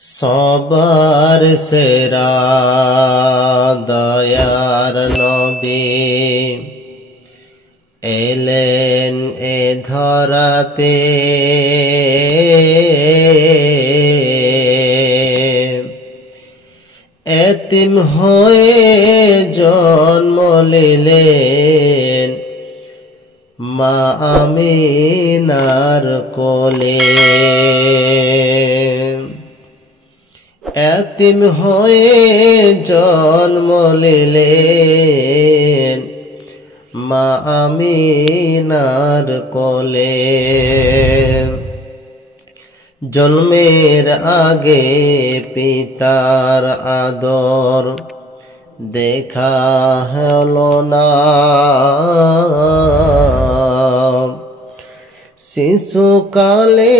সবার সেরা দয়ার নবী এলেন এ ধরাতে, এতিম হয়ে জন্ম নিলেন মা আমিনার কোলে। এতিম হয়ে জন্ম নিলেন মা আমিনার কোলে। জন্মের আগে পিতার আদর দেখা হলো না, শিশুকালে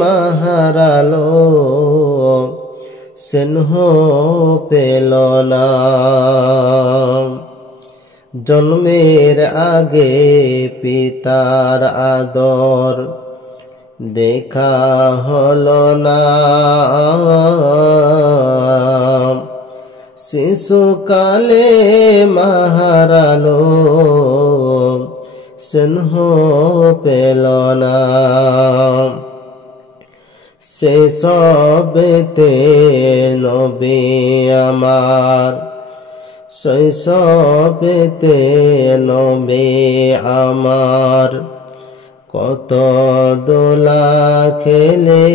মা হারালো স্নেহ পেল না। জন্মের আগে পিতার আদর দেখা হলো না, শিশুকালে মা হারালো স্নেহ পেল না। শৈশবেতে নবী আমার, শৈশবেতে নবী আমার কত দোলা খেলে।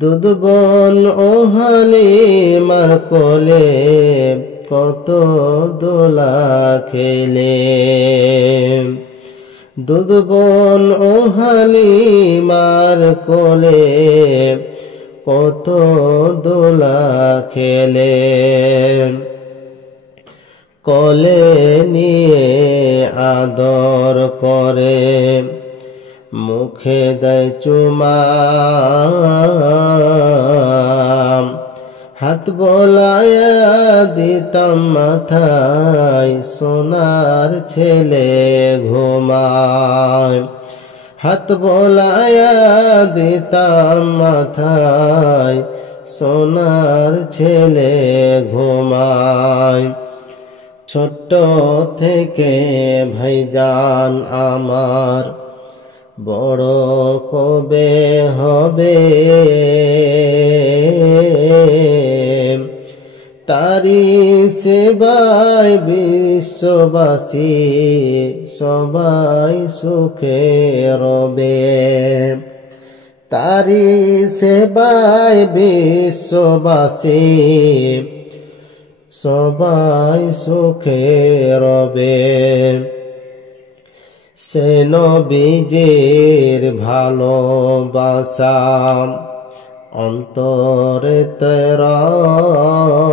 দুধবন ও হালিমার কোলে কত দোলা খেলে। দুধবন ও হালিমার কোলে কত দোলা খেলে। কোলে নিয়ে আদর করে মুখে দেয় চুমা, হাত বোলায়া দিতাম মাথায় সোনার ছেলে ঘুমায়। হাত বোলায়া দিতাম মাথায় সোনার ছেলে ঘুমায়। ছোট্ট থেকে ভাইজান আমার বড় কবে হবে, তারি সেবায় বিশ্ববাসী সবাই সুখে রবে। তারি সেবায় বিশ্ববাসী সবাই সুখে রবে। সে নবীজির ভালোবাসা অন্তরেতে রয়,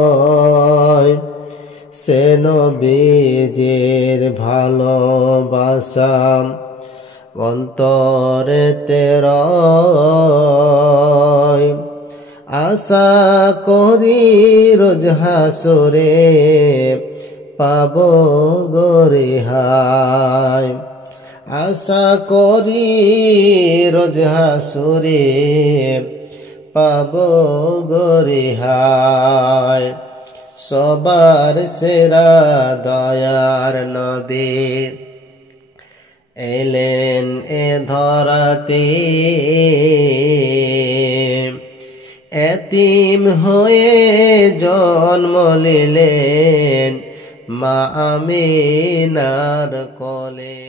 সে নবীজির ভালোবাসা অন্তরেতে রয়। আশা করি রোজ হাসরে পাব গো রেহাই। আশা করি রোজ হাসরে পাব গো রেহাই। সবার সেরা দয়ার নবী এলেন এ ধরাতে, এতিম হয়ে জন্ম নিলেন মা আমিনার কোলে।